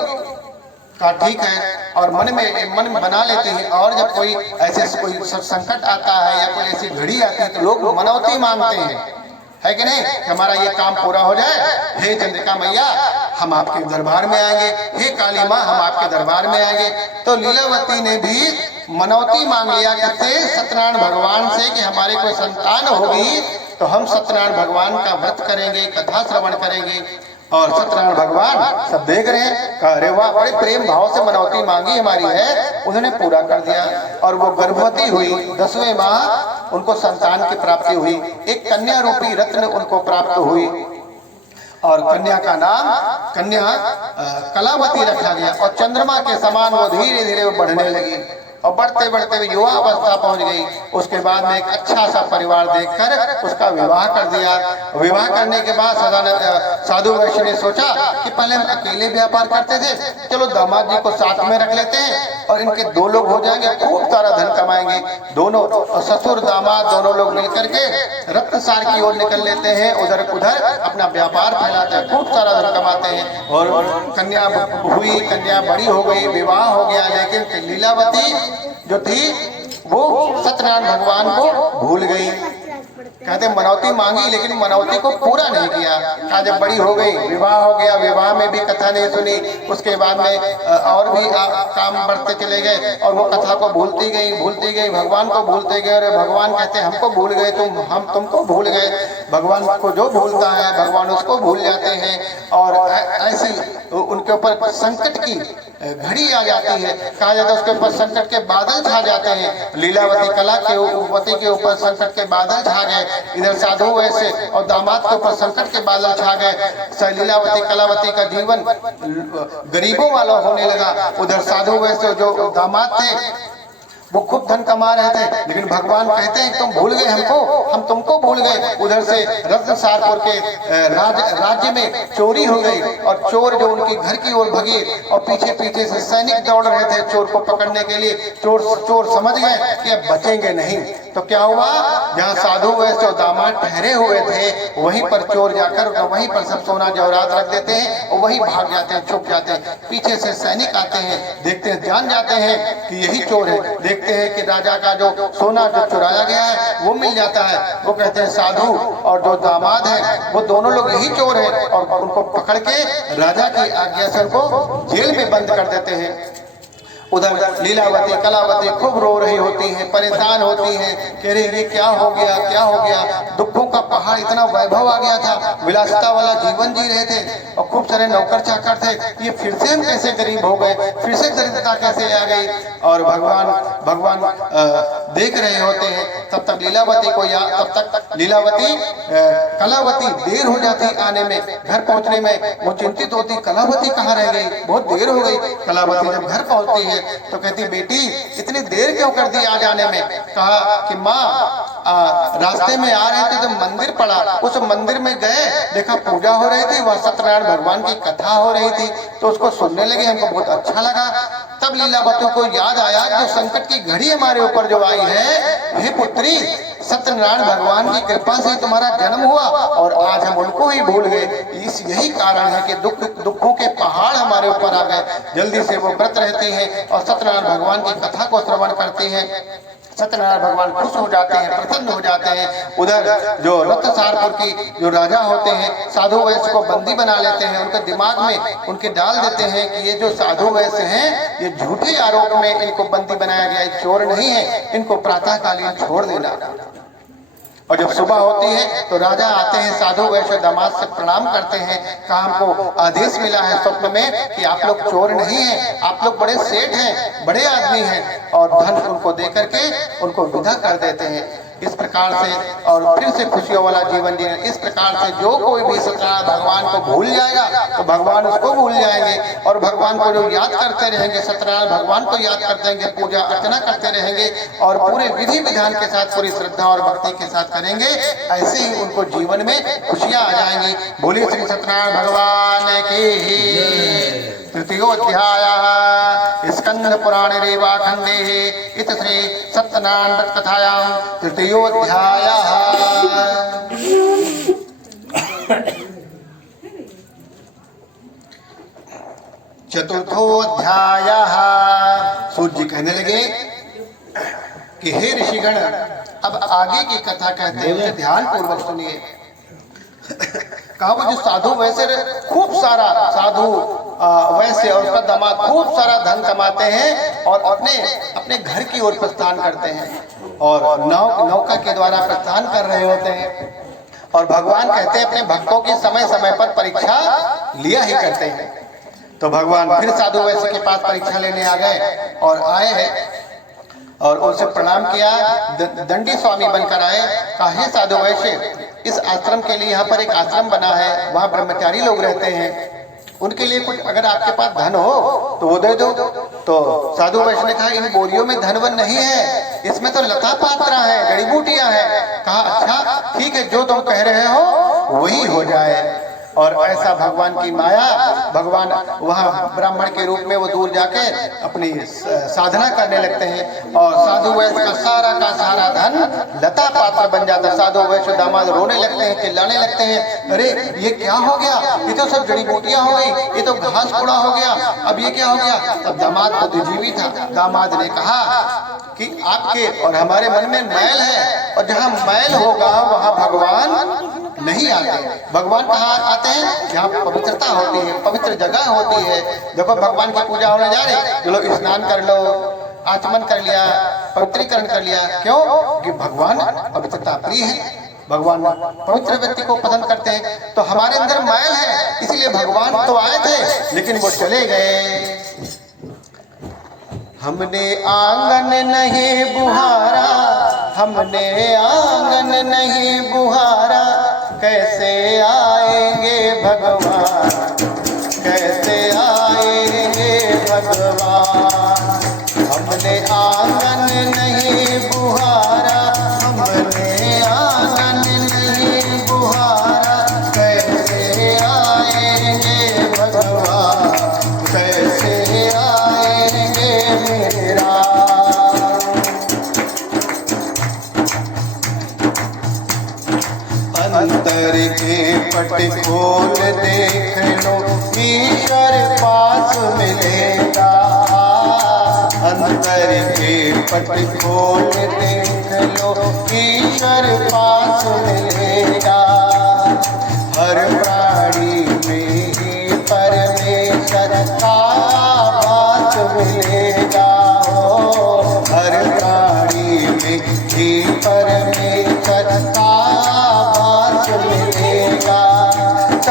कहा ठीक है। और मन में बना लेते हैं। और जब कोई ऐसे कोई संकट आता है या कोई ऐसी घड़ी आती है तो लोग मनौती मांगते हैं, है कि नहीं? हमारा ये काम पूरा हो जाए, हे चंद्रिका मैया हम आपके दरबार में आएंगे, हे काली माँ हम आपके दरबार में आएंगे। तो लीलावती ने भी मनौती मांग लिया किससे? सत्यनारायण भगवान से कि हमारे कोई संतान होगी तो हम सत्यनारायण भगवान का व्रत करेंगे, कथा श्रवण करेंगे। और सत्यनारायण भगवान सब देख रहे हैं। कहा अरे वाह, बड़े प्रेम भाव से मनौती मांगी हमारी है, उन्होंने पूरा कर दिया। और वो गर्भवती हुई, 10वें माह उनको संतान की प्राप्ति हुई। एक कन्या रूपी रत्न उनको प्राप्त हुई और कन्या का नाम कन्या कलावती रखा गया। और चंद्रमा के समान वो धीरे धीरे बढ़ने लगी और बढ़ते बढ़ते युवा अवस्था पहुंच गई। उसके बाद में एक अच्छा सा परिवार देखकर उसका विवाह कर दिया। विवाह करने के बाद साधु वैश्य ने सोचा कि पहले हम अकेले व्यापार करते थे, चलो दामाद जी को साथ में रख लेते हैं और इनके 2 लोग हो जाएंगे, खूब सारा धन कमाएंगे। दोनों ससुर दामाद दोनों लोग मिलकर के रत्नसार की ओर निकल लेते हैं, उधर उधर अपना व्यापार फैलाते हैं, खूब सारा धन कमाते हैं। और कन्या हुई, कन्या बड़ी हो गई, विवाह हो गया। लेकिन लीलावती जो थी वो सत्यनारायण भगवान को भूल गई। कहते मनौती मांगी लेकिन मनौती को पूरा नहीं किया। कहा जब बड़ी हो गई, विवाह हो गया, विवाह में भी कथा नहीं सुनी। उसके बाद में और भी काम बढ़ते चले गए और वो कथा को भूलती गई, भगवान को भूलते गए। और भगवान कहते हमको भूल गए तुम, हम तुमको भूल गए। भगवान को जो भूलता है भगवान उसको भूल जाते हैं। और ऐसी उनके ऊपर संकट की घड़ी आ जाती है। कहा जाता है उसके ऊपर संकट के बादल छा जाते हैं। लीलावती कला के पति के ऊपर संकट के बादल छा गए, इधर साधु वैसे और दामाद के ऊपर संकट के बादल छा गए। लीलावती कलावती का जीवन गरीबों वाला होने लगा। उधर साधु वैसे जो दामाद थे वो खूब धन कमा रहे थे, लेकिन भगवान कहते हैं तुम भूल गए हमको, हम तुमको भूल गए। उधर से रत्नसारपुर के राज्य में चोरी हो गई और चोर जो उनके घर की ओर भगे और पीछे पीछे से सैनिक दौड़ रहे थे चोर को पकड़ने के लिए। चोर समझ गए कि अब बचेंगे नहीं। तो क्या हुआ, जहाँ साधु वैसे दामाद ठहरे हुए थे वहीं पर चोर जाकर वहीं पर सब सोना जवाहरात रख देते हैं और वहीं भाग जाते हैं, छुप जाते हैं। पीछे से सैनिक आते हैं, देखते हैं, जान जाते हैं कि यही चोर है। देखते हैं कि राजा का जो सोना जो चुराया गया है वो मिल जाता है। वो कहते हैं साधु और जो दामाद है वो दोनों लोग यही चोर है और उनको पकड़ के राजा की आज्ञा से उनको जेल में बंद कर देते हैं। उधर लीलावती कलावती खूब रो रही होती हैं, परेशान होती हैं, कह रही ये क्या हो गया, क्या हो गया। दुखों का पहाड़, इतना वैभव आ गया था, विलासिता वाला जीवन जी रहे थे और खूब सारे नौकर चाकर थे। ये फिर से हम कैसे गरीब हो गए, फिर से दरिद्रता कैसे आ गई। और भगवान देख रहे होते हैं। तब तक लीलावती को कलावती देर हो जाती आने में, घर पहुंचने में। वो चिंतित होती, कलावती कहाँ रह गई, बहुत देर हो गई। कलावती जब घर पहुंचती है तो कहती, बेटी इतनी देर क्यों कर दी आ जाने में। कहा कि माँ रास्ते में आ रहे थे तो मंदिर पड़ा, उस मंदिर में गए, देखा पूजा हो रही थी, वह सत्यनारायण भगवान की कथा हो रही थी, तो उसको सुनने लगे, हमको बहुत अच्छा लगा। तब लीलावती को याद आया जो संकट की घड़ी हमारे ऊपर जो आई है, हे पुत्री, सत्यनारायण भगवान की कृपा से तुम्हारा जन्म हुआ और आज हम उनको ही भूल गए। यही कारण है कि दुखों के पहाड़ हमारे ऊपर आ गए। जल्दी से वो व्रत रहती है और सत्यनारायण भगवान की कथा को श्रवण करती है। सत्यनारायण भगवान खुश हो जाते हैं, प्रसन्न हो जाते हैं। उधर जो रत्नसारपुर की जो राजा होते हैं, साधु वैश्य को बंदी बना लेते हैं, उनके दिमाग में उनके डाल देते हैं कि ये जो साधु वैश्य हैं, ये झूठे आरोप में इनको बंदी बनाया गया है, चोर नहीं है, इनको प्रातःकालीन छोड़ देना। और जब सुबह होती है तो राजा आते हैं, साधु वैश्य दामाद से प्रणाम करते हैं, कहा हमको आदेश मिला है स्वप्न में कि आप लोग चोर नहीं हैं, आप लोग बड़े सेठ हैं, बड़े आदमी हैं, और धन उनको दे करके उनको विदा कर देते हैं। इस प्रकार से और फिर से खुशियों वाला जीवन जीने। इस प्रकार से जो कोई भी सत्यनारायण भगवान को भूल जाएगा तो भगवान उसको भूल जाएंगे, और भगवान को जो याद करते रहेंगे, सत्यनारायण भगवान को याद करते रहेंगे, पूजा अर्चना करते रहेंगे और पूरे विधि विधान के साथ, पूरी श्रद्धा और भक्ति के साथ करेंगे, ऐसे ही उनको जीवन में खुशियां आ जाएंगी। बोलिए श्री सत्यनारायण भगवान की। तृतीयोऽध्यायः स्कंद पुराणे रेवाखंडे इत श्री सत्यनारायण व्रत कथायां तृतीयोऽध्यायः। चतुर्थोऽध्यायः। सूर्य जी कहने लगे कि हे ऋषिगण, अब आगे की कथा कहते हैं, ध्यान पूर्वक सुनिए। कहा वो जो साधु वैसे खूब सारा साधु वैसे और उसका दामाद खूब सारा धन कमाते हैं और अपने घर की ओर प्रस्थान करते हैं और नौका के द्वारा प्रस्थान कर रहे होते हैं। और भगवान कहते हैं अपने भक्तों की समय समय पर परीक्षा लिया ही करते हैं। तो भगवान फिर साधु वैसे के पास परीक्षा लेने आ गए और आए हैं और उनसे प्रणाम किया। दंडी स्वामी बनकर आए। कहा हे साधु वैश्य, इस आश्रम के लिए यहाँ पर एक आश्रम बना है, वहाँ ब्रह्मचारी लोग रहते हैं, उनके लिए कुछ अगर आपके पास धन हो तो वो दे दो। तो साधु वैश्य ने कहा इन बोरियों में धन वन नहीं है, इसमें तो लता पात्रा है, जड़ी बूटियां हैं। कहा अच्छा ठीक है, जो तुम कह रहे हो वही हो जाए। और ऐसा भगवान की माया, भगवान वहाँ ब्राह्मण के रूप में वो दूर जाके अपनी साधना करने लगते हैं और साधु वैश्य का सारा धन लता पात्र बन जाता है। साधु वैश्य दामाद रोने लगते हैं, चिल्लाने लगते हैं, अरे ये क्या हो गया, ये तो सब जड़ी बूटियां हो गई, ये तो घास कूड़ा हो गया, अब ये क्या हो गया। तब दामाद बुद्धिजीवी था। दामाद ने कहा कि आपके और हमारे मन में मैल है, और जहाँ मैल होगा वहाँ भगवान नहीं आते। भगवान कहाँ आते हैं, जहाँ पवित्रता होती है, पवित्र जगह होती है। देखो भगवान की पूजा होने जा रही, चलो स्नान कर लो, आचमन कर लिया, पवित्रीकरण कर लिया। क्यों? कि भगवान पवित्रता प्रिय है, भगवान पवित्र व्यक्ति को पसंद करते हैं। तो हमारे अंदर मैल है, इसीलिए भगवान तो आए थे लेकिन वो चले गए। हमने आंगन नहीं बुहारा, हमने आंगन नहीं बुहारा, कैसे आएंगे भगवान, कैसे आएंगे भगवान। हमने आंगन नहीं बुहारा, हमने आंगन नहीं बुहारा, कैसे आएंगे भगवान, कैसे आएंगे मेरा। अंतर के पट खोल देख लो, ईश्वर पास मिलेगा। अंतर के पट खोल देख लो, ईश्वर पास मिलेगा। हर प्राणी में ही परमेश्वर का वास मिलेगा। हर प्राणी में ही परमेश्वर का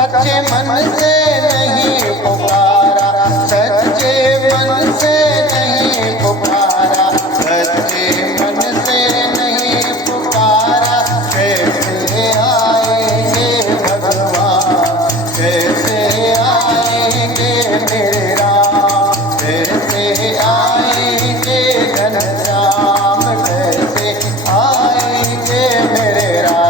सच्चे मन से नहीं पुकारा, सच्चे मन से नहीं पुकारा, सच्चे मन से नहीं पुकारा, कैसे आएंगे भगवान, कैसे आएंगे मेरे राम, कैसे आएंगे घनश्याम, कैसे आएंगे मेरे राम।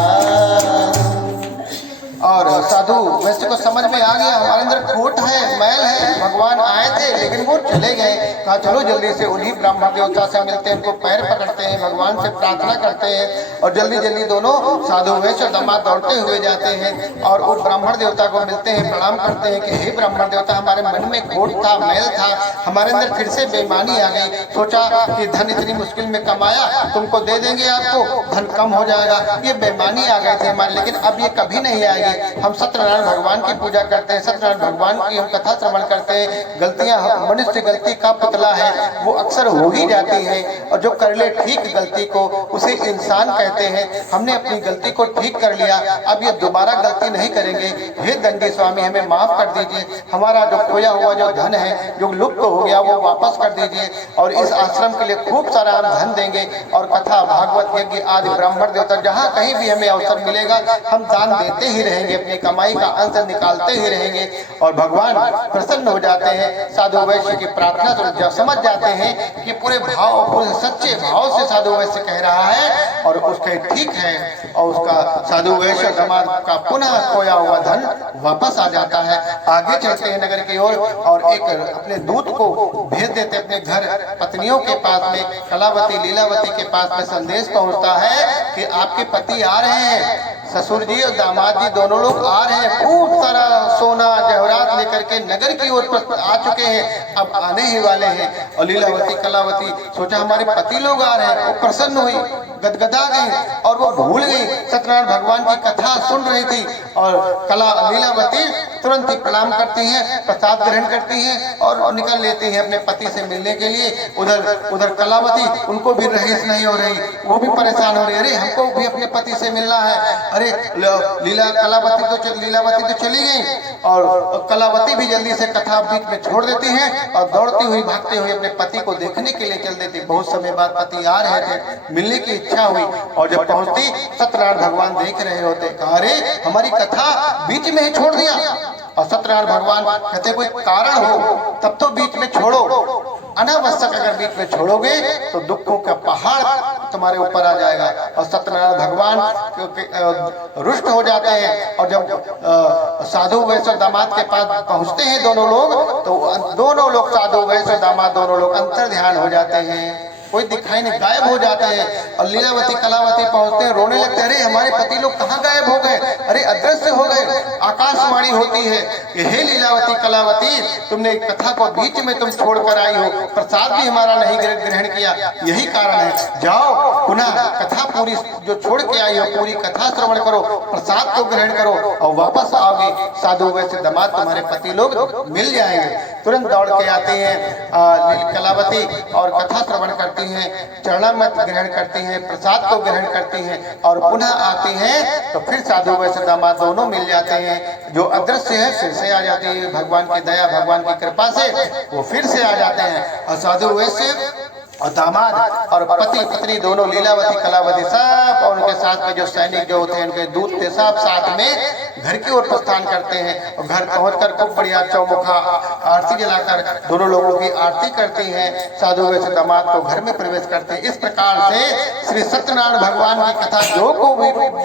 और साधु वैसे को समझ में आ गया हमारे अंदर खोट है, मैल है, भगवान आए थे लेकिन वो चले गए। कहा चलो जल्दी से उन्हीं ब्राह्मण देवता से मिलते हैं, उनको पैर पकड़ते हैं, भगवान से प्रार्थना करते हैं और जल्दी जल्दी दोनों साधु वैश्य और दामाद दौड़ते हुए जाते हैं और उस ब्राह्मण देवता को मिलते हैं, प्रणाम करते हैं कि हे ब्राह्मण देवता, हमारे मन में खोट था, मैल था, हमारे अंदर फिर से बेईमानी आ गई, सोचा कि धन इतनी मुश्किल में कमाया, तुमको दे देंगे, आपको धन कम हो जाएगा, ये बेईमानी आ गए थे हमारे, लेकिन अब ये कभी नहीं आएगी। हम सत्यनारायण भगवान की पूजा करते हैं, सत्यनारायण भगवान की हम कथा श्रवण करते हैं। गलतियां, मनुष्य गलती का पुतला है, वो अक्सर हो ही जाती है और जो कर ले ठीक गलती को उसे इंसान कहते हैं। हमने अपनी गलती को ठीक कर लिया, अब ये दोबारा गलती नहीं करेंगे। हे दंडी स्वामी, हमें माफ कर दीजिए, हमारा जो खोया हुआ जो धन है, जो लुप्त हो गया, वो वापस कर दीजिए और इस आश्रम के लिए खूब सारा हम धन देंगे और कथा भागवत यज्ञ आदि ब्राह्मण देवता जहाँ कहीं भी हमें अवसर मिलेगा हम दान देते ही रहेंगे, अपनी कमाई का अंश निकालते ही रहेंगे। और भगवान प्रसन्न हो जाते हैं, साधु वैश्य की प्रार्थना तो समझ जाते हैं कि पूरे भाव, पूरे सच्चे भाव से साधु वैश्य कह रहा है और उसके ठीक है और उसका साधु वैश्य दामाद का पुनः खोया हुआ धन वापस आ जाता है। आगे चलते हैं नगर की ओर और एक अपने दूत को भेज देते अपने घर पत्नियों के पास में, कलावती लीलावती के पास में संदेश पहुंचता है कि आपके पति आ रहे हैं, ससुर जी और दामाद जी दोनों लोग आ रहे हैं, खूब सारा सोना जवाहरात लेकर के नगर की ओर आ चुके हैं, अब आने ही वाले हैं। और लीलावती कलावती सोचा हमारे पति लोग आ रहे हैं, वो प्रसन्न हुई, गदगदा गई और वो भूल गई, सत्यनारायण भगवान की कथा सुन रही थी और लीलावती तुरंत ही प्रणाम करती हैं, प्रसाद ग्रहण करती हैं और निकल लेती हैं अपने पति से मिलने के लिए। उधर कलावती, उनको भी रहीस नहीं हो रही, वो भी परेशान हो रही, अरे हमको भी अपने पति से मिलना है। अरे लीलावती तो चली गई और कलावती भी जल्दी से कथा बीच में छोड़ देती है और दौड़ती हुई भागते हुए अपने पति को देखने के लिए चल देती। बहुत समय बाद पति आ रहे थे, मिलने की इच्छा हुई और जब पहुंचती सत्यनारायण भगवान देख रहे होते, कहा अरे हमारी कथा बीच में ही छोड़ दिया। और सत्यनारायण भगवान कहते कोई कारण हो तब तो बीच में छोड़ो, अनावश्यक अगर बीच में छोड़ोगे तो दुखों का पहाड़ तुम्हारे ऊपर आ जाएगा। और सत्यनारायण भगवान रुष्ट हो जाते हैं और जब साधु वैश्य दामाद के पास पहुंचते हैं दोनों लोग, तो दोनों लोग साधु वैश्य दामाद दोनों लोग अंतर ध्यान हो जाते हैं, कोई दिखाई नहीं, गायब हो जाते हैं। और लीलावती कलावती पहुंचते हैं, रोने लगते हैं, अरे हमारे पति लोग कहाँ गायब हो गए, अरे अदृश्य हो गए। आकाशवाणी होती है कि हे लीलावती कलावती, तुमने कथा को बीच में तुम छोड़कर आई हो, प्रसाद भी हमारा नहीं ग्रहण किया, यही कारण है, जाओ पुनः कथा पूरी जो छोड़ के आई हो पूरी कथा श्रवण करो, प्रसाद को ग्रहण करो और वापस आओगे, साधु वैश्य दामाद तुम्हारे पति लोग मिल जाएंगे। तुरंत दौड़ के आती है कलावती और कथा श्रवण करती हैं, चरणामृत ग्रहण करती हैं, प्रसाद को ग्रहण करती हैं और पुनः आती हैं तो फिर साधु वैश्य दामाद दोनों मिल जाते हैं। जो अदृश्य है फिर से आ जाती है, भगवान की दया भगवान की कृपा से वो फिर से आ जाते हैं। और साधु वैश्य और दामाद और पति पत्नी दोनों लीलावती कलावती सब और उनके साथ में जो सैनिक जो थे उनके दूत थे सब साथ में घर की ओर प्रस्थान करते हैं और घर पहुंचकर खूब बढ़िया चौमुखा आरती जलाकर दोनों लोगों की आरती करती हैं। साधु वैश्य दामाद को घर में प्रवेश करते हैं। इस प्रकार से श्री सत्यनारायण भगवान की कथा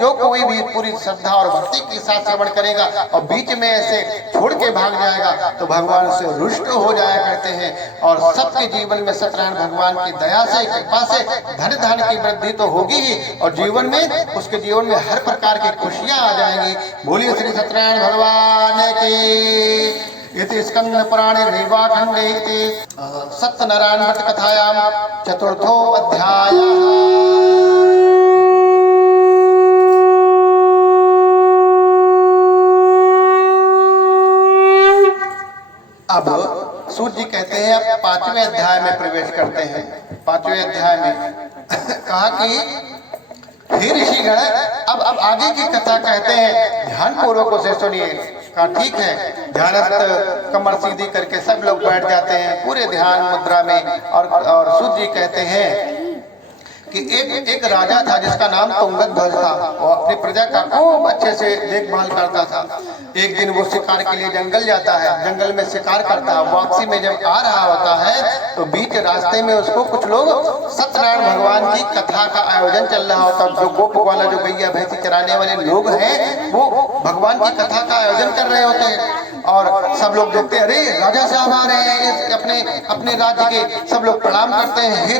जो कोई भी पूरी श्रद्धा और भक्ति के साथ श्रवण करेगा और बीच में ऐसे छोड़ के भाग जाएगा तो भगवान से रुष्ट हो जाया करते हैं। और सबके जीवन में सत्यनारायण भगवान की दया से कृपा से धन धान्य की वृद्धि तो होगी ही और जीवन में उसके जीवन में हर प्रकार की खुशियां आ जाएंगी। बोलिए श्री सत्यनारायण भगवान की। इति स्कंद पुराणे रेवाखंडे सत्यनारायण भट्ट कथायां चतुर्थो अध्याय। अब सूत जी कहते हैं अब 5वें अध्याय में प्रवेश करते हैं। 5वें अध्याय में कहा कि हे ऋषिगण अब आगे की कथा कहते हैं, ध्यान पूर्वक उसे सुनिए। कहा ठीक है। ध्यानस्थ कमर सीधी करके सब लोग बैठ जाते हैं पूरे ध्यान मुद्रा में। और सूत जी कहते हैं कि एक राजा था जिसका नाम तुंगत ध्वज था। वो अपनी प्रजा का खूब अच्छे से देखभाल करता था। एक दिन वो शिकार के लिए जंगल जाता है, जंगल में शिकार करता है। वापसी में जब आ रहा होता है तो बीच रास्ते में उसको कुछ लोग सत्यनारायण भगवान की कथा का आयोजन चल रहा होता है। जो गोप वाला जो गैया भैंसी चराने वाले लोग हैं वो भगवान की कथा का आयोजन कर रहे होते हैं। और सब लोग देखते हैं, अरे राजा साहब आ रहे हैं अपने राज्य के। सब लोग प्रणाम करते हैं, हे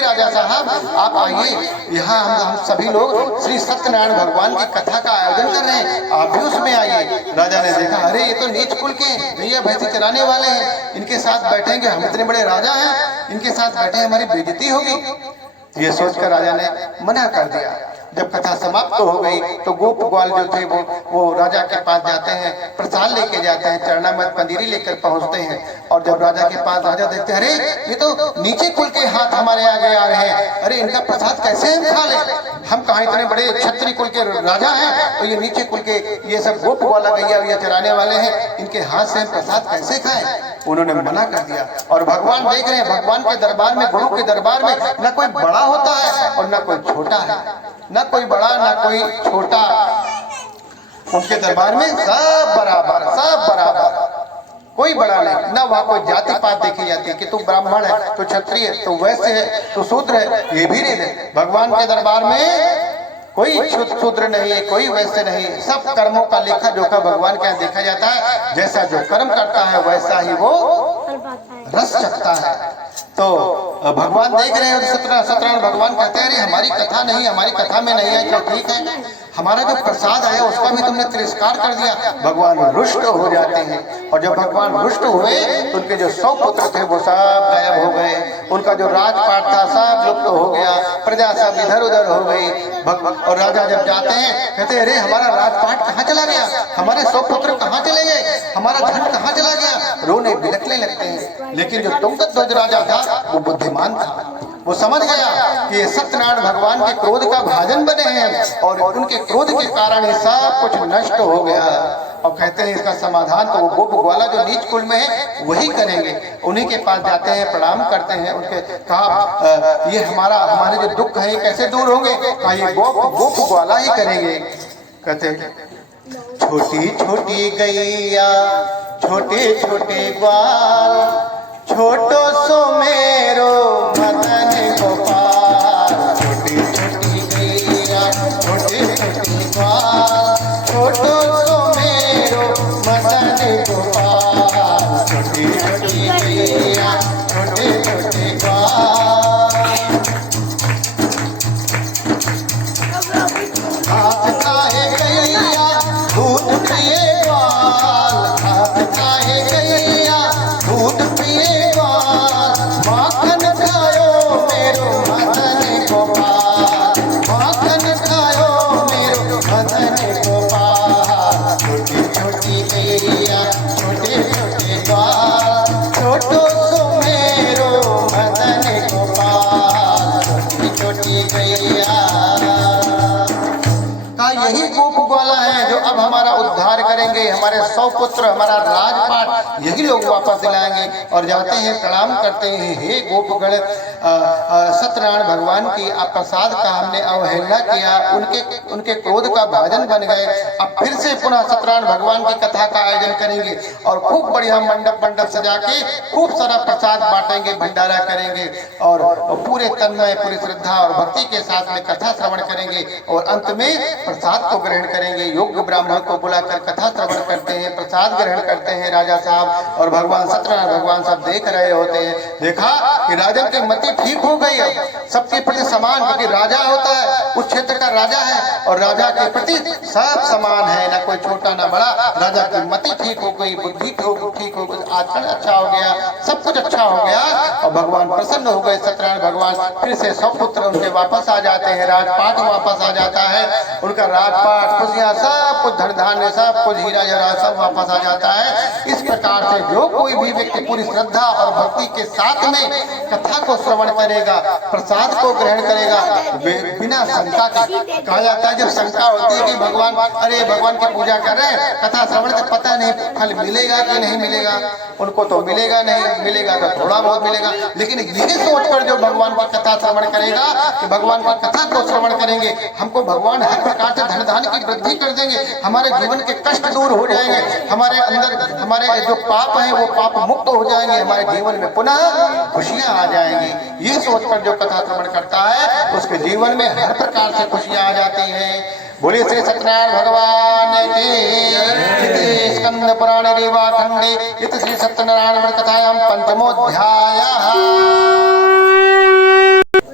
राजा साहब आप आइए, यहाँ हम सभी लोग श्री सत्यनारायण भगवान की कथा का आयोजन कर रहे हैं, आप भी उसमें आइए। राजा ने देखा, अरे ये तो नीच कुल के भैया भैंसी चराने वाले हैं, इनके साथ बैठेंगे, हम इतने बड़े राजा हैं, इनके साथ बैठे हमारी बेइज्जती होगी। ये सोचकर राजा ने मना कर दिया। जब कथा समाप्त हो गई तो गोप ग्वाल जो थे वो राजा के पास जाते हैं, प्रसाद लेके जाते हैं, चरणामृत पंजीरी लेकर पहुंचते हैं। और जब राजा के पास राजा देखते हैं, अरे ये तो नीचे कुल के हाथ हमारे आगे आ रहे हैं, अरे इनका प्रसाद कैसे हम खा लें, हम कहाँ इतने बड़े क्षत्रिय कुल के राजा हैं, तो ये नीचे कुल के ये सब गोप वाला गैया चराने वाले हैं, इनके हाथ से हम प्रसाद कैसे खाएं। उन्होंने मना कर दिया। और भगवान देख रहे हैं, भगवान के दरबार में, गुरु के दरबार में न कोई बड़ा होता है और न कोई छोटा है, न कोई बड़ा न कोई छोटा, उनके दरबार में सब बराबर, सब बराबर, कोई बड़ा नहीं। ना वहाँ कोई जाति पात देखी जाती है कि तू ब्राह्मण है, तू क्षत्रिय है, तू वैश्य है, तू शूद्र है, ये भी नहीं है। भगवान के दरबार में कोई शूद्र नहीं है, कोई वैसे नहीं, सब कर्मों का लेखा जोखा भगवान के यहाँ देखा जाता है। जैसा जो कर्म करता है वैसा ही वो रस सकता है। तो भगवान देख रहे हैं, सत्यनारायण भगवान कहते हैं, अरे हमारी कथा नहीं, हमारी कथा में नहीं है, तो ठीक है, हमारा जो प्रसाद आया उसका भी तुमने तिरस्कार कर दिया। भगवान रुष्ट हो जाते हैं। और जब भगवान रुष्ट हुए तो उनके जो 100 पुत्र थे वो सब गायब हो गए, उनका जो राजपाट था सब लुप्त हो गया, प्रजा सब इधर उधर हो गई। और राजा जब जाते हैं कहते, अरे हमारा राजपाट कहाँ चला गया, हमारे 100 पुत्र कहाँ चले गए, हमारा धन कहाँ चला गया, रोने बिलखने लगते हैं। लेकिन जो तुंगत ध्वज राजा था वो बुद्धिमान था, वो समझ गया कि ये सत्यनारायण भगवान के क्रोध का भाजन बने हैं और उनके क्रोध के कारण ये सब कुछ नष्ट हो गया। और कहते हैं इसका समाधान तो वो गोप ग्वाला जो नीच कुल में है वही करेंगे। उन्हीं के पास जाते हैं, प्रणाम करते हैं, उनके कहा ये हमारे जो दुख है कैसे दूर होंगे, कहा ये गोप ग्वाला ही करेंगे। कहते छोटी छोटी गैया छोटे छोटे ग्वाल, छोटो सो मेरो मदन गोपाल, छोटी छोटी गैया छोटे छोटे ग्वाल, छोटो सो मेरो मदन गोपाल, छोटी छोटी गैया छोटे छोटे ग्वाल। हाथ खाए गैया दूध पिए ग्वाल, हाथ खाए गैया दूध पिए ग्वाल, माखन खायो मेरो मदन गोपाल, माखन खायो मेरो मदन गोपाल, छोटी छोटी गैया छोटे छोटे ग्वाल, छोटो सो मेरो मदन गोपाल, छोटी छोटी गैया। यही गोप ग्वाला है जो अब हमारा उद्धार करेंगे, हमारे 100 पुत्र, हमारा राजपाट यही लोग वापस दिलाएंगे। और जाते हैं, प्रणाम करते हैं, हे गोपगण, सत्यनारायण भगवान की प्रसाद का हमने अवहेलना किया, उनके क्रोध का भाजन बन गए। अब फिर से पुनः सत्यनारायण भगवान की कथा का आयोजन करेंगे और खूब बढ़िया मंडप सजा के खूब सारा प्रसाद बांटेंगे, भंडारा करेंगे और पूरे तन्मय, पूरी श्रद्धा और भक्ति के साथ में कथा श्रवण करेंगे और अंत में प्रसाद को ग्रहण करेंगे। योग्य ब्राह्मण को बुलाकर कथा श्रवण करते हैं, प्रसाद ग्रहण करते हैं राजा साहब। और भगवान सत्यनारायण भगवान सब देख रहे होते हैं। देखा कि राजा की मति ठीक हो गई है, सबके प्रति समान, क्योंकि राजा होता है उस क्षेत्र का राजा है और राजा के प्रति सब समान है, ना कोई छोटा ना बड़ा। राजा की मति ठीक हो गई, बुद्धि ठीक हो गई, आचरण अच्छा हो गया, सब कुछ अच्छा हो गया और भगवान प्रसन्न हो गए। सत्यनारायण भगवान फिर से 100 पुत्र उनके वापस आ जाते हैं, राजपाट वापस आ जाता है उनका, राजपाट खुशियां सब कुछ, धन धान्य सब कुछ, हीरा जवाहरात सब वापस आ जाता है। इस प्रकार से जो कोई भी व्यक्ति पूरी श्रद्धा और भक्ति के साथ में कथा को श्रवण करेगा, प्रसाद को ग्रहण करेगा, बिना शंका के, कहा जाता है जब शंका होती है कि भगवान, अरे भगवान की पूजा कर रहे हैं, कथा श्रवण से पता नहीं फल मिलेगा कि नहीं मिलेगा, उनको तो मिलेगा नहीं, मिलेगा तो थोड़ा बहुत मिलेगा, लेकिन यही सोच कर जो भगवान की कथा श्रवण करेगा कि भगवान की कथा को श्रवण करेंगे, हमको भगवान हर प्रकार से धन धान्य की वृद्धि कर देंगे, हमारे जीवन के कष्ट दूर हो जाएंगे, हमारे अंदर हमारे जो पाप है वो पाप मुक्त हो जाएंगे, हमारे जीवन में पुनः खुशियां आ जाएंगी। ये सोचकर जो कथा श्रवण करता है उसके जीवन में हर प्रकार से खुशियां आ जाती हैं। बोलिए श्री सत्यनारायण भगवान की। स्कंद पुराण रेवा खंडे इत श्री सत्यनारायण कथायां पंचमोध्यायः।